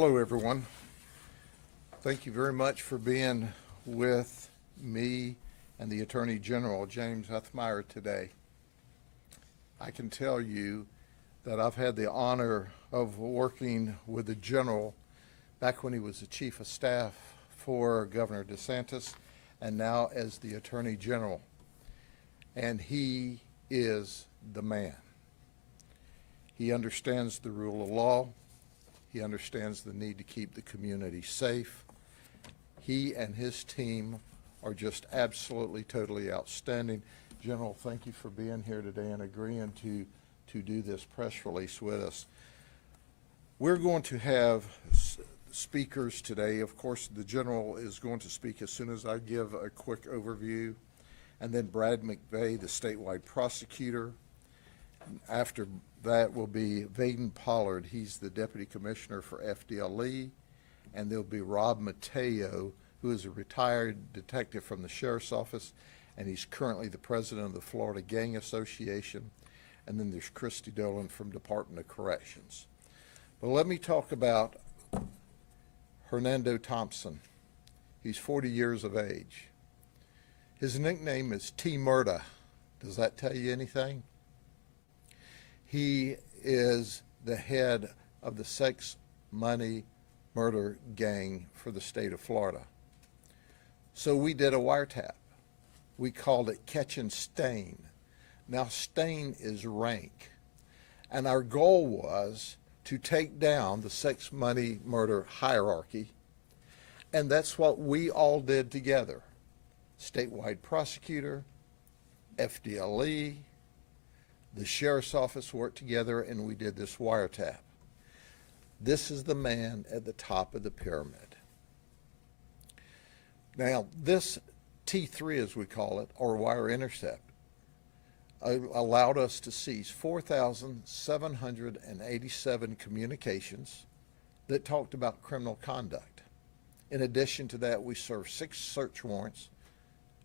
Hello, everyone. Thank you very much for being with me and the Attorney General, James Uthmeier, today. I can tell you that I've had the honor of working with the General back when he was the Chief of Staff for Governor DeSantis and now as the Attorney General. And he is the man. He understands the rule of law. He understands the need to keep the community safe. He and his team are just absolutely, totally outstanding. General, thank you for being here today and agreeing to do this press release with us. We're going to have speakers today. Of course, the General is going to speak as soon as I give a quick overview, and then Brad McVeigh, the statewide prosecutor. After that will be Vaden Pollard. He's the Deputy Commissioner for FDLE. And there'll be Rob Mateo, who is a retired detective from the Sheriff's Office, and he's currently the president of the Florida Gang Association. And then there's Christy Dolan from Department of Corrections. But let me talk about Hernando Thompson. He's 40 years of age. His nickname is T-Murda. Does that tell you anything? He is the head of the sex, money, murder gang for the state of Florida. So we did a wiretap. We called it Catch and Stain. Now stain is rank. And our goal was to take down the sex, money, murder hierarchy. And that's what we all did together. Statewide prosecutor, FDLE, the Sheriff's Office worked together, and we did this wiretap. This is the man at the top of the pyramid. Now, this T3, as we call it, or wire intercept, allowed us to seize 4,787 communications that talked about criminal conduct. In addition to that, we served 6 search warrants.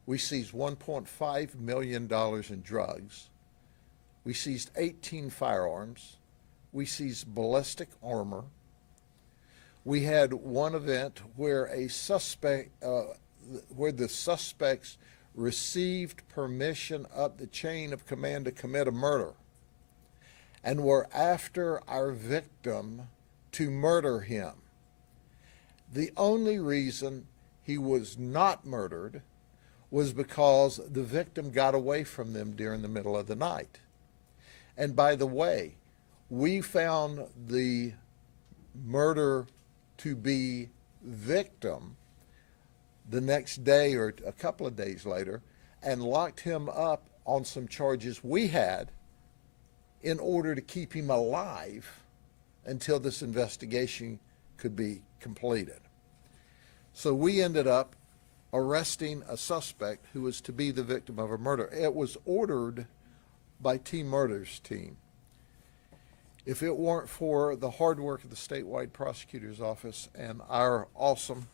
We seized $1.5 million in drugs. We seized 18 firearms. We seized ballistic armor. We had one event where the suspects received permission up the chain of command to commit a murder and were after our victim to murder him. The only reason he was not murdered was because the victim got away from them during the middle of the night. And by the way, we found the murder to be victim the next day or a couple of days later and locked him up on some charges we had in order to keep him alive until this investigation could be completed. So we ended up arresting a suspect who was to be the victim of a murder. It was ordered by T-Murda's team. If it weren't for the hard work of the statewide prosecutor's office and our awesome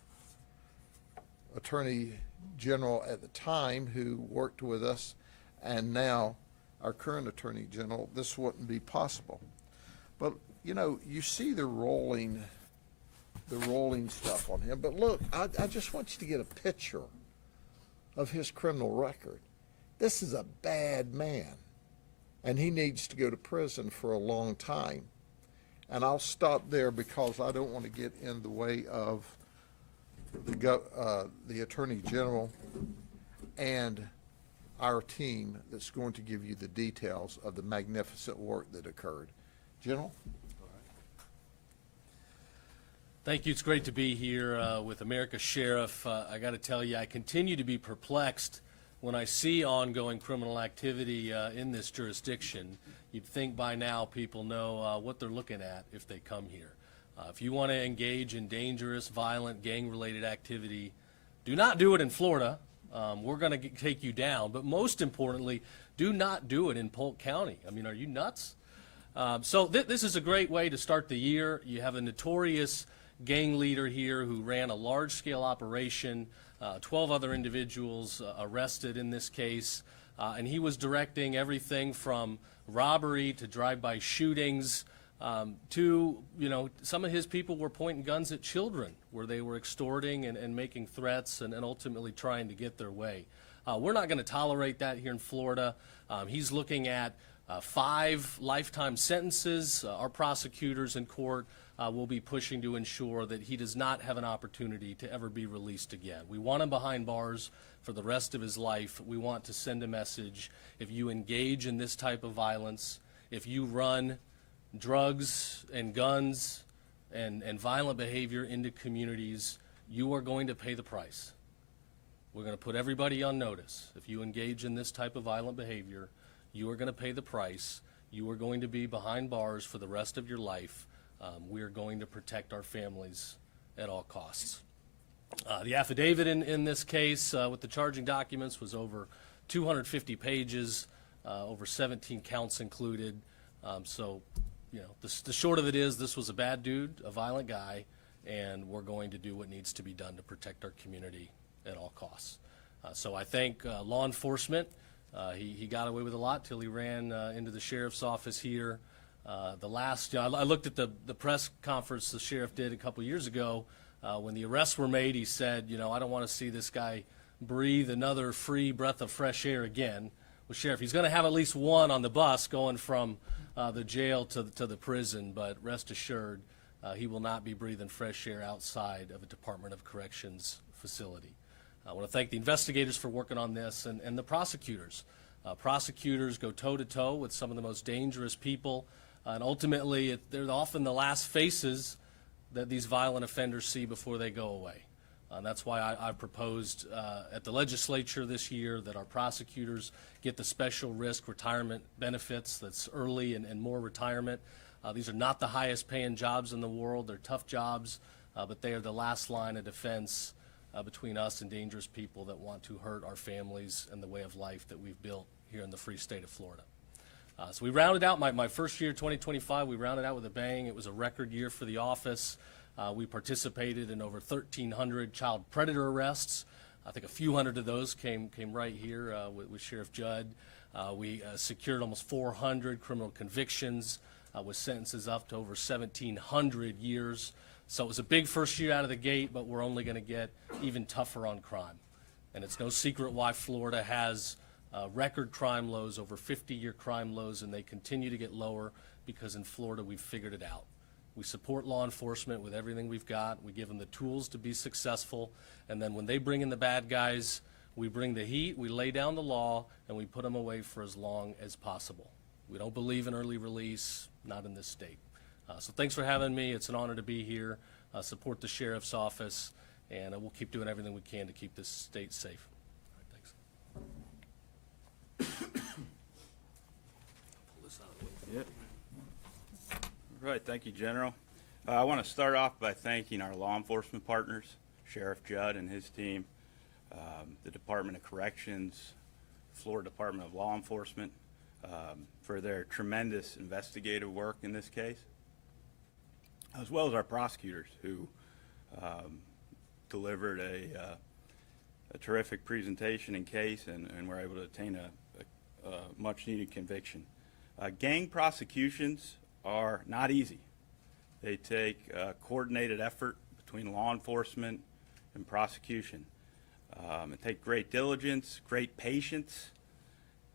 Attorney General at the time who worked with us, and now our current Attorney General, this wouldn't be possible. But you know, you see the rolling stuff on him. But look, I just want you to get a picture of his criminal record. This is a bad man. And he needs to go to prison for a long time. And I'll stop there because I don't want to get in the way of the Attorney General and our team that's going to give you the details of the magnificent work that occurred. General? Thank you. It's great to be here with America's Sheriff. I got to tell you, I continue to be perplexed when I see ongoing criminal activity in this jurisdiction. You'd think by now people know what they're looking at if they come here. If you want to engage in dangerous, violent, gang-related activity, do not do it in Florida. We're going to take you down. But most importantly, do not do it in Polk County. I mean, are you nuts? So this is a great way to start the year. You have a notorious gang leader here who ran a large-scale operation, 12 other individuals arrested in this case, and he was directing everything from robbery to drive-by shootings, to, some of his people were pointing guns at children where they were extorting and making threats and ultimately trying to get their way. We're not going to tolerate that here in Florida. He's looking at 5 lifetime sentences. Our prosecutors in court will be pushing to ensure that he does not have an opportunity to ever be released again. We want him behind bars for the rest of his life. We want to send a message. If you engage in this type of violence, if you run drugs and guns and violent behavior into communities, you are going to pay the price. We're going to put everybody on notice. If you engage in this type of violent behavior, you are going to pay the price. You are going to be behind bars for the rest of your life. We are going to protect our families at all costs. The affidavit in this case with the charging documents was over 250 pages, over 17 counts included. The short of it is this was a bad dude, a violent guy, and we're going to do what needs to be done to protect our community at all costs. So I thank law enforcement. He got away with a lot till he ran into the sheriff's office here. I looked at the press conference the sheriff did a couple years ago. When the arrests were made, he said, I don't want to see this guy breathe another free breath of fresh air again. Well, Sheriff, he's going to have at least one on the bus going from the jail to the prison, but rest assured, he will not be breathing fresh air outside of a Department of Corrections facility. I want to thank the investigators for working on this and the prosecutors. Prosecutors go toe-to-toe with some of the most dangerous people, and ultimately they're often the last faces that these violent offenders see before they go away. That's why I proposed at the legislature this year that our prosecutors get the special risk retirement benefits. That's early and more retirement. These are not the highest paying jobs in the world. They're tough jobs, but they are the last line of defense between us and dangerous people that want to hurt our families and the way of life that we've built here in the free state of Florida. So we rounded out my first year, 2025, we rounded out with a bang. It was a record year for the office. We participated in over 1,300 child predator arrests. I think a few hundred of those came right here with Sheriff Judd. We secured almost 400 criminal convictions with sentences up to over 1,700 years. So it was a big first year out of the gate, but we're only going to get even tougher on crime. And it's no secret why Florida has record crime lows, over 50-year crime lows, and they continue to get lower because in Florida we've figured it out. We support law enforcement with everything we've got. We give them the tools to be successful. And then when they bring in the bad guys, we bring the heat, we lay down the law, and we put them away for as long as possible. We don't believe in early release, not in this state. So thanks for having me. It's an honor to be here. Support the sheriff's office, and we'll keep doing everything we can to keep this state safe. All right, thanks. Pull this out of the way. Yep. All right, thank you, General. I want to start off by thanking our law enforcement partners, Sheriff Judd and his team, the Department of Corrections, Florida Department of Law Enforcement, for their tremendous investigative work in this case, as well as our prosecutors who delivered a terrific presentation and case and were able to obtain a much-needed conviction. Gang prosecutions are not easy. They take coordinated effort between law enforcement and prosecution. It takes great diligence, great patience,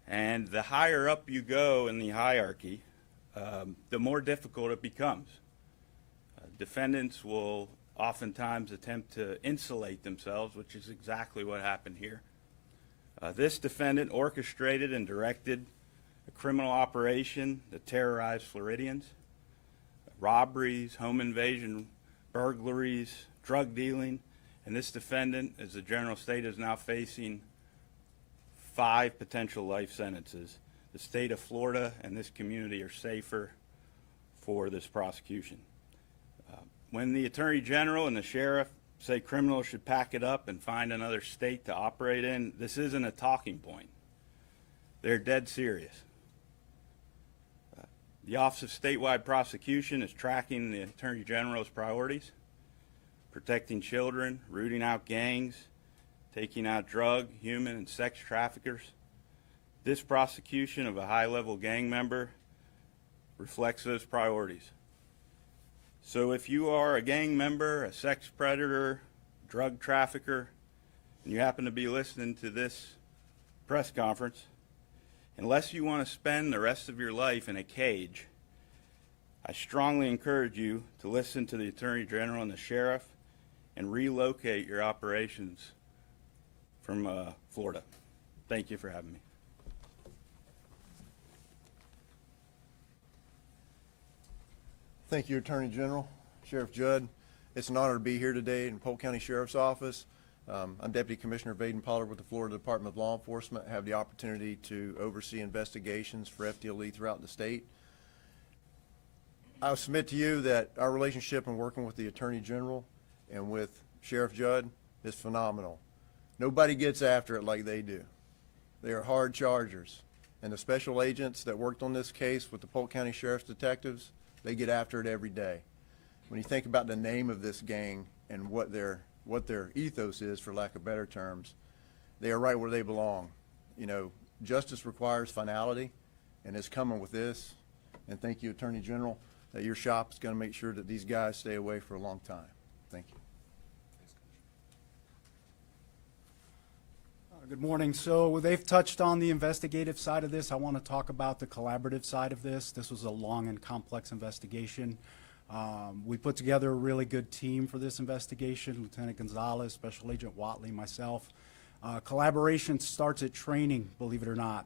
and the higher up you go in the hierarchy, the more difficult it becomes. Defendants will oftentimes attempt to insulate themselves, which is exactly what happened here. This defendant orchestrated and directed a criminal operation that terrorized Floridians. Robberies, home invasion, burglaries, drug dealing, and this defendant, as the General State, is now facing 5 potential life sentences. The state of Florida and this community are safer for this prosecution. When the Attorney General and the Sheriff say criminals should pack it up and find another state to operate in, this isn't a talking point. They're dead serious. The Office of Statewide Prosecution is tracking the Attorney General's priorities, protecting children, rooting out gangs, taking out drug, human, and sex traffickers. This prosecution of a high-level gang member reflects those priorities. So if you are a gang member, a sex predator, drug trafficker, and you happen to be listening to this press conference, unless you want to spend the rest of your life in a cage, I strongly encourage you to listen to the Attorney General and the Sheriff and relocate your operations from Florida. Thank you for having me. Thank you, Attorney General, Sheriff Judd. It's an honor to be here today in Polk County Sheriff's Office. I'm Deputy Commissioner Baden Pollard with the Florida Department of Law Enforcement. I have the opportunity to oversee investigations for FDLE throughout the state. I'll submit to you that our relationship in working with the Attorney General and with Sheriff Judd is phenomenal. Nobody gets after it like they do. They are hard chargers. And the special agents that worked on this case with the Polk County Sheriff's detectives, they get after it every day. When you think about the name of this gang and what their ethos is, for lack of better terms, they are right where they belong. You know, justice requires finality, and it's coming with this. And thank you, Attorney General, that your shop is going to make sure that these guys stay away for a long time. Thank you. Good morning. So they've touched on the investigative side of this. I want to talk about the collaborative side of this. This was a long and complex investigation. We put together a really good team for this investigation: Lieutenant Gonzalez, Special Agent Watley, myself. Collaboration starts at training, believe it or not.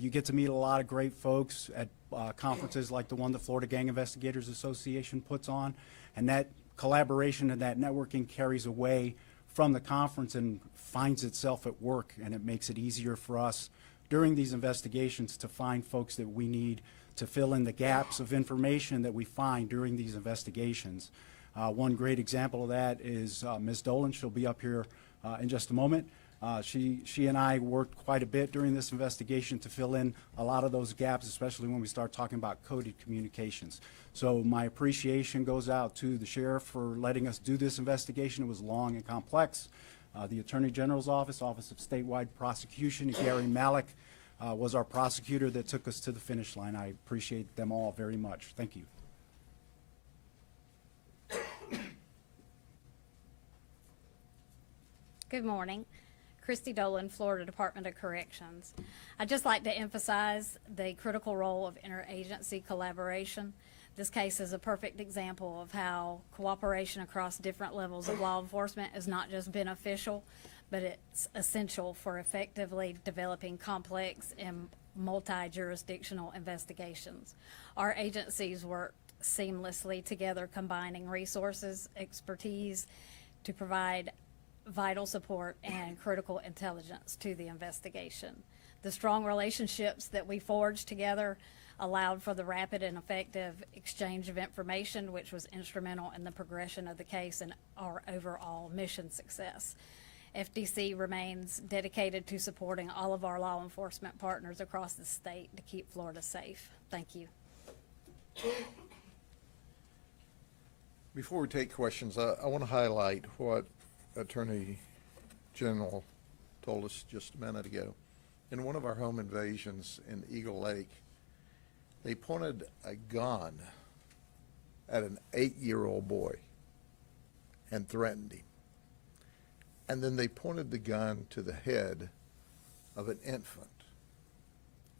You get to meet a lot of great folks at conferences like the one the Florida Gang Investigators Association puts on, and that collaboration and that networking carries away from the conference and finds itself at work, and it makes it easier for us during these investigations to find folks that we need to fill in the gaps of information that we find during these investigations. One great example of that is Ms. Dolan. She'll be up here in just a moment. She and I worked quite a bit during this investigation to fill in a lot of those gaps, especially when we start talking about coded communications. So my appreciation goes out to the sheriff for letting us do this investigation. It was long and complex. The Attorney General's Office of Statewide Prosecution, Gary Malik, was our prosecutor that took us to the finish line. I appreciate them all very much. Thank you. Good morning. Christy Dolan, Florida Department of Corrections. I'd just like to emphasize the critical role of interagency collaboration. This case is a perfect example of how cooperation across different levels of law enforcement is not just beneficial, but it's essential for effectively developing complex and multi-jurisdictional investigations. Our agencies work seamlessly together, combining resources, expertise to provide vital support and critical intelligence to the investigation. The strong relationships that we forged together allowed for the rapid and effective exchange of information, which was instrumental in the progression of the case and our overall mission success. FDC remains dedicated to supporting all of our law enforcement partners across the state to keep Florida safe. Thank you. Before we take questions, I want to highlight what Attorney General told us just a minute ago. In one of our home invasions in Eagle Lake, they pointed a gun at an 8-year-old boy and threatened him. And then they pointed the gun to the head of an infant,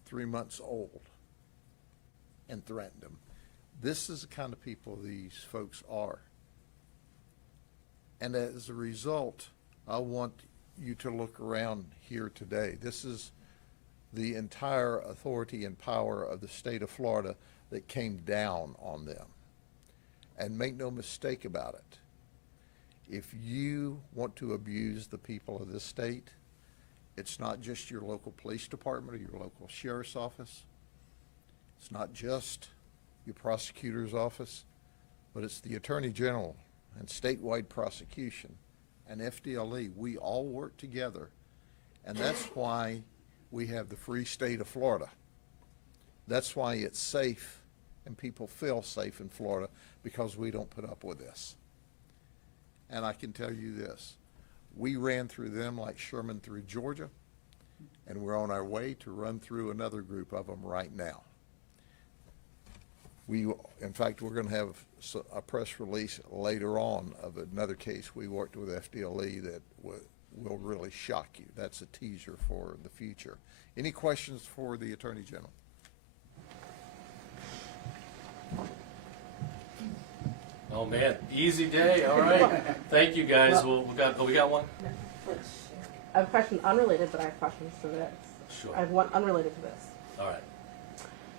3 months old, and threatened him. This is the kind of people these folks are. And as a result, I want you to look around here today. This is the entire authority and power of the state of Florida that came down on them. And make no mistake about it. If you want to abuse the people of this state, it's not just your local police department or your local sheriff's office. It's not just your prosecutor's office, but it's the Attorney General and statewide prosecution and FDLE. We all work together, and that's why we have the free state of Florida. That's why it's safe and people feel safe in Florida, because we don't put up with this. And I can tell you this, we ran through them like Sherman through Georgia, and we're on our way to run through another group of them right now. In fact, we're going to have a press release later on of another case we worked with FDLE that will really shock you. That's a teaser for the future. Any questions for the Attorney General? Oh, man, easy day, all right. Thank you, guys. We got one? I have a question unrelated, but I have questions to this. Sure. I have one unrelated to this. All right.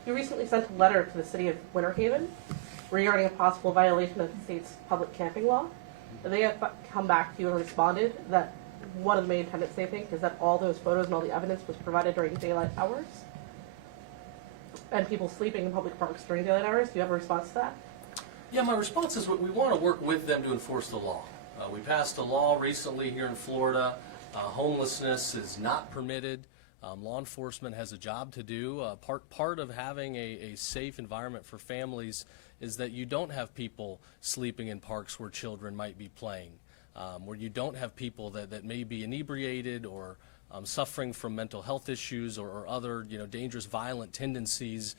You recently sent a letter to the city of Winter Haven regarding a possible violation of the state's public camping law. They have come back to you and responded that one of the main tenets they think is that all those photos and all the evidence was provided during daylight hours and people sleeping in public parks during daylight hours. Do you have a response to that? Yeah, my response is we want to work with them to enforce the law. We passed a law recently here in Florida. Homelessness is not permitted. Law enforcement has a job to do. Part of having a safe environment for families is that you don't have people sleeping in parks where children might be playing, where you don't have people that may be inebriated or suffering from mental health issues or other dangerous violent tendencies.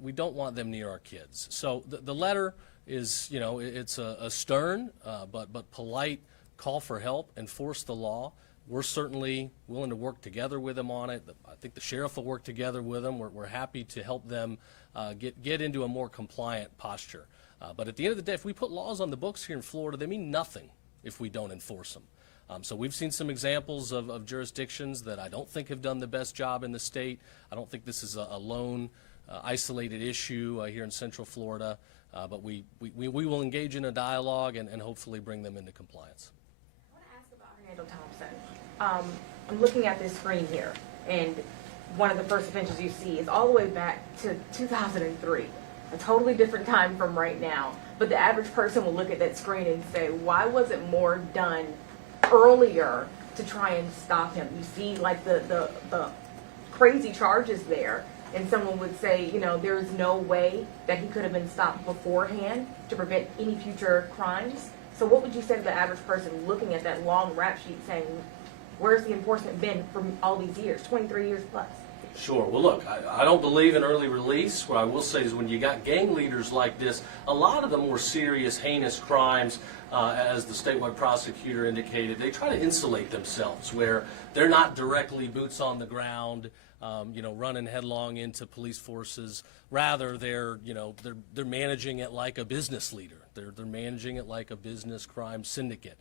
We don't want them near our kids. So the letter is, it's a stern but polite call for help, enforce the law. We're certainly willing to work together with them on it. I think the sheriff will work together with them. We're happy to help them get into a more compliant posture. But at the end of the day, if we put laws on the books here in Florida, they mean nothing if we don't enforce them. So we've seen some examples of jurisdictions that I don't think have done the best job in the state. I don't think this is a lone, isolated issue here in Central Florida. But we will engage in a dialogue and hopefully bring them into compliance. I want to ask about Randall Thompson. I'm looking at this screen here, and one of the first offenses you see is all the way back to 2003, a totally different time from right now. But the average person will look at that screen and say, why wasn't more done earlier to try and stop him? You see, like, the crazy charges there, and someone would say, there's no way that he could have been stopped beforehand to prevent any future crimes. So what would you say to the average person looking at that long rap sheet saying, where's the enforcement been for all these years, 23 years plus? Sure. Well, look, I don't believe in early release. What I will say is when you got gang leaders like this, a lot of the more serious, heinous crimes, as the statewide prosecutor indicated, they try to insulate themselves where they're not directly boots on the ground, running headlong into police forces. Rather, they're managing it like a business leader. They're managing it like a business crime syndicate.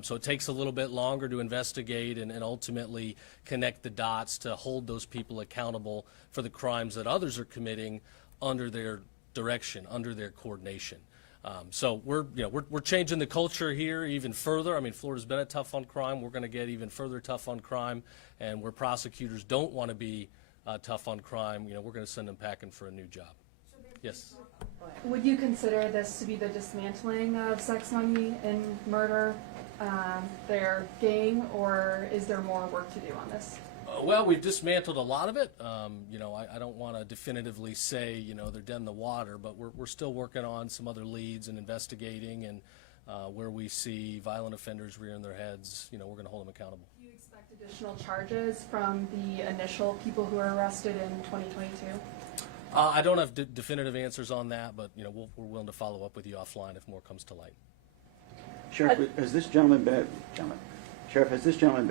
So it takes a little bit longer to investigate and ultimately connect the dots to hold those people accountable for the crimes that others are committing under their direction, under their coordination. So we're changing the culture here even further. I mean, Florida's been a tough on crime. We're going to get even further tough on crime. And where prosecutors don't want to be tough on crime, we're going to send them packing for a new job. Yes. Would you consider this to be the dismantling of sex, money, and murder, their gang, or is there more work to do on this? Well, we've dismantled a lot of it. I don't want to definitively say, they're dead in the water, but we're still working on some other leads and investigating, and where we see violent offenders rearing their heads, we're going to hold them accountable. Do you expect additional charges from the initial people who were arrested in 2022? I don't have definitive answers on that, but we're willing to follow up with you offline if more comes to light. Sheriff, has this gentleman been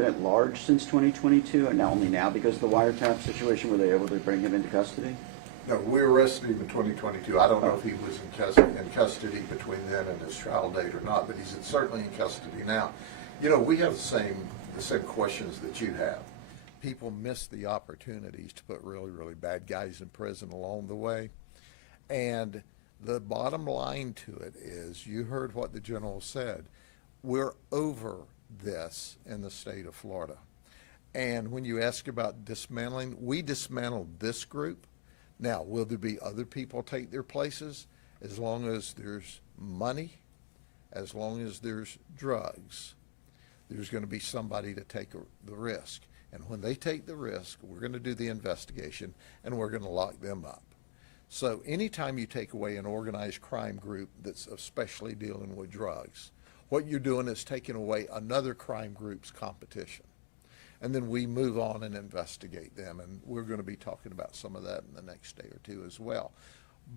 at large since 2022, and only now because of the wiretap situation were they able to bring him into custody? No, we arrested him in 2022. I don't know if he was in custody between then and his trial date or not, but he's certainly in custody now. We have the same questions that you have. People miss the opportunities to put really, really bad guys in prison along the way. And the bottom line to it is, you heard what the general said, we're over this in the state of Florida. And when you ask about dismantling, we dismantled this group. Now, will there be other people take their places? As long as there's money, as long as there's drugs, there's going to be somebody to take the risk. And when they take the risk, we're going to do the investigation and we're going to lock them up. So anytime you take away an organized crime group that's especially dealing with drugs, what you're doing is taking away another crime group's competition. And then we move on and investigate them, and we're going to be talking about some of that in the next day or two as well.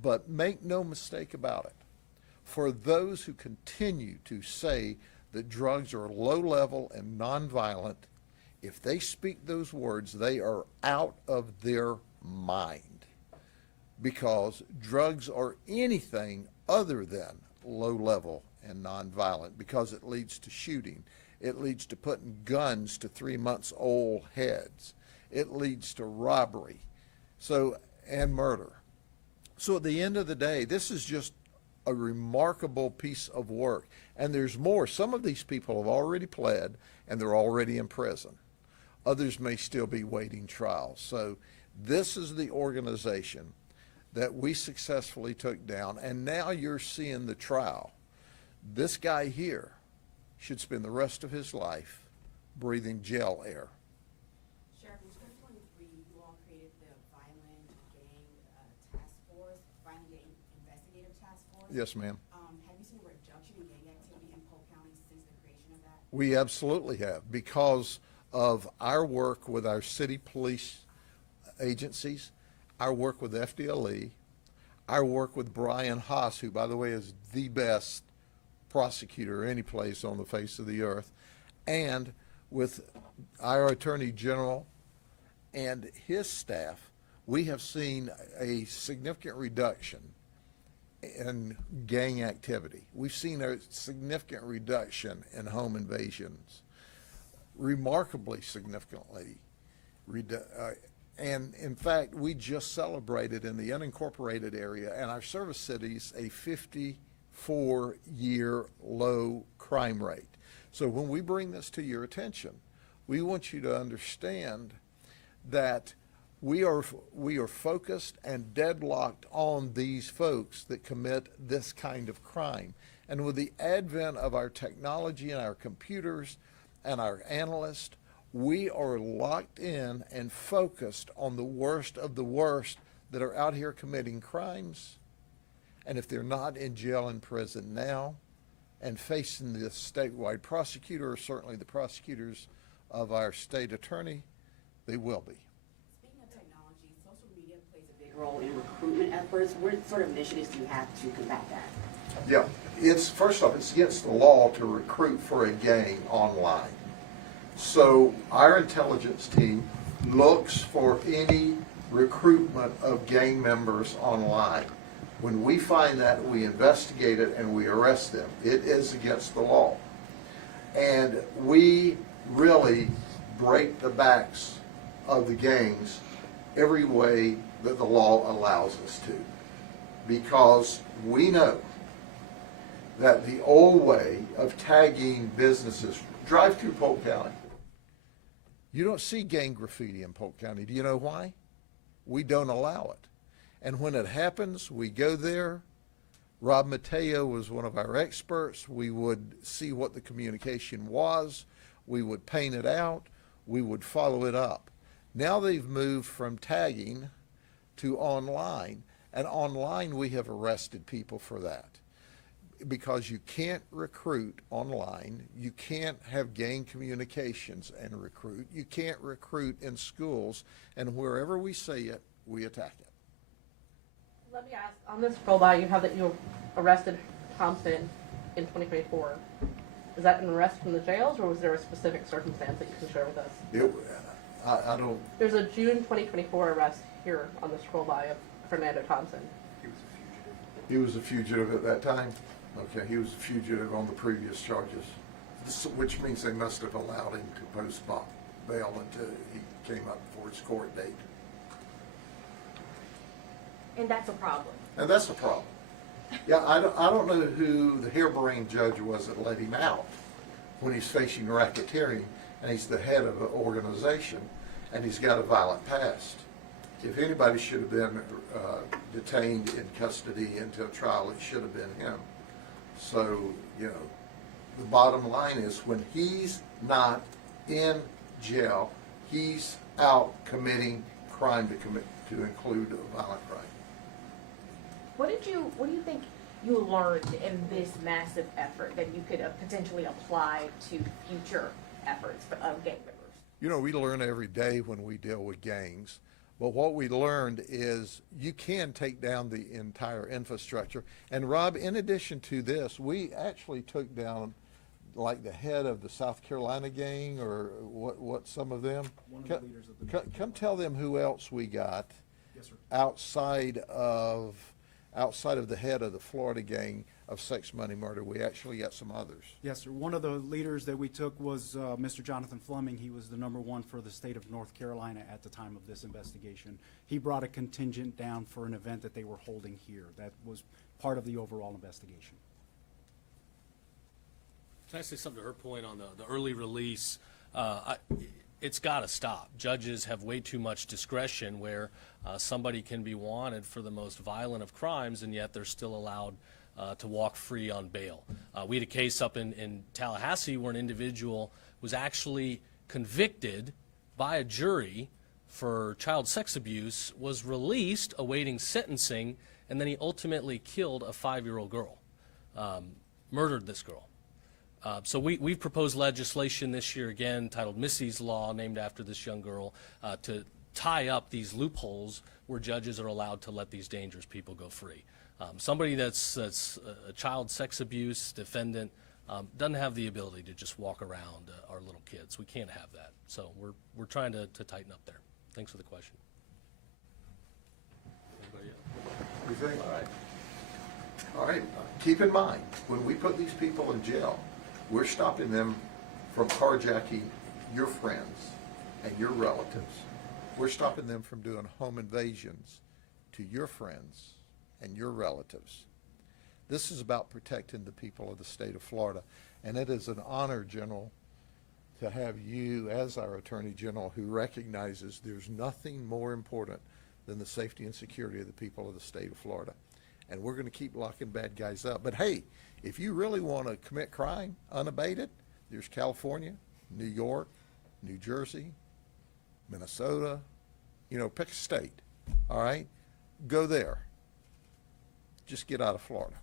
But make no mistake about it. For those who continue to say that drugs are low level and nonviolent, if they speak those words, they are out of their mind. Because drugs are anything other than low level and nonviolent, because it leads to shooting. It leads to putting guns to 3-month-old heads. It leads to robbery, and murder. So at the end of the day, this is just a remarkable piece of work. And there's more. Some of these people have already pled, and they're already in prison. Others may still be waiting trial. So this is the organization that we successfully took down, and now you're seeing the trial. This guy here should spend the rest of his life breathing jail air. Sheriff, in 2023, you all created the Violent Gang Task Force, Violent Gang Investigative Task Force. Yes, ma'am. Have you seen a reduction in gang activity in Polk County since the creation of that? We absolutely have, because of our work with our city police agencies, our work with FDLE, our work with Brian Haas, who, by the way, is the best prosecutor any place on the face of the earth, and with our Attorney General and his staff, we have seen a significant reduction in gang activity. We've seen a significant reduction in home invasions, remarkably significantly. And in fact, we just celebrated in the unincorporated area and our service cities a 54-year low crime rate. So when we bring this to your attention, we want you to understand that we are focused and deadlocked on these folks that commit this kind of crime. And with the advent of our technology and our computers and our analysts, we are locked in and focused on the worst of the worst that are out here committing crimes. And if they're not in jail and prison now and facing the statewide prosecutor, or certainly the prosecutors of our state attorney, they will be. Speaking of technology, social media plays a big role in recruitment efforts. What sort of initiatives do you have to combat that? Yeah, first off, it's against the law to recruit for a gang online. So our intelligence team looks for any recruitment of gang members online. When we find that, we investigate it and we arrest them. It is against the law. And we really break the backs of the gangs every way that the law allows us to. Because we know that the old way of tagging businesses, drive through Polk County. You don't see gang graffiti in Polk County. Do you know why? We don't allow it. And when it happens, we go there. Rob Mateo was one of our experts. We would see what the communication was. We would paint it out. We would follow it up. Now they've moved from tagging to online. And online, we have arrested people for that. Because you can't recruit online, you can't have gang communications and recruit, you can't recruit in schools, and wherever we see it, we attack it. Let me ask, on this scroll by, you have that you arrested Thompson in 2024. Is that an arrest from the jails, or was there a specific circumstance that you can share with us? I don't... There's a June 2024 arrest here on the scroll by of Fernando Thompson. He was a fugitive at that time? Okay, he was a fugitive on the previous charges, which means they must have allowed him to post bail until he came up for his court date. And that's a problem. And that's a problem. Yeah, I don't know who the harebrained judge was that let him out when he's facing racketeering and he's the head of an organization and he's got a violent past. If anybody should have been detained in custody until trial, it should have been him. So, you know, the bottom line is when he's not in jail, he's out committing crime to include a violent crime. What do you think you learned in this massive effort that you could potentially apply to future efforts of gang members? You know, we learn every day when we deal with gangs. But what we learned is you can take down the entire infrastructure. And Rob, in addition to this, we actually took down like the head of the South Carolina gang, or what some of them. One of the leaders of the North Come tell them who else we got Yes, sir. outside of the head of the Florida gang of sex, money, murder. We actually got some others. Yes, sir. One of the leaders that we took was Mr. Jonathan Fleming. He was the #1 for the state of North Carolina at the time of this investigation. He brought a contingent down for an event that they were holding here. That was part of the overall investigation. Can I say something to her point on the early release? It's got to stop. Judges have way too much discretion where somebody can be wanted for the most violent of crimes, and yet they're still allowed to walk free on bail. We had a case up in Tallahassee where an individual was actually convicted by a jury for child sex abuse, was released awaiting sentencing, and then he ultimately killed a 5-year-old girl, murdered this girl. So we've proposed legislation this year again titled Missy's Law, named after this young girl, to tie up these loopholes where judges are allowed to let these dangerous people go free. Somebody that's a child sex abuse defendant doesn't have the ability to just walk around our little kids. We can't have that. So we're trying to tighten up there. Thanks for the question. Anybody else? You think? All right. Keep in mind, when we put these people in jail, we're stopping them from carjacking your friends and your relatives. We're stopping them from doing home invasions to your friends and your relatives. This is about protecting the people of the state of Florida. And it is an honor, General, to have you as our Attorney General who recognizes there's nothing more important than the safety and security of the people of the state of Florida. And we're going to keep locking bad guys up. But hey, if you really want to commit crime unabated, there's California, New York, New Jersey, Minnesota, pick a state, all right? Go there. Just get out of Florida.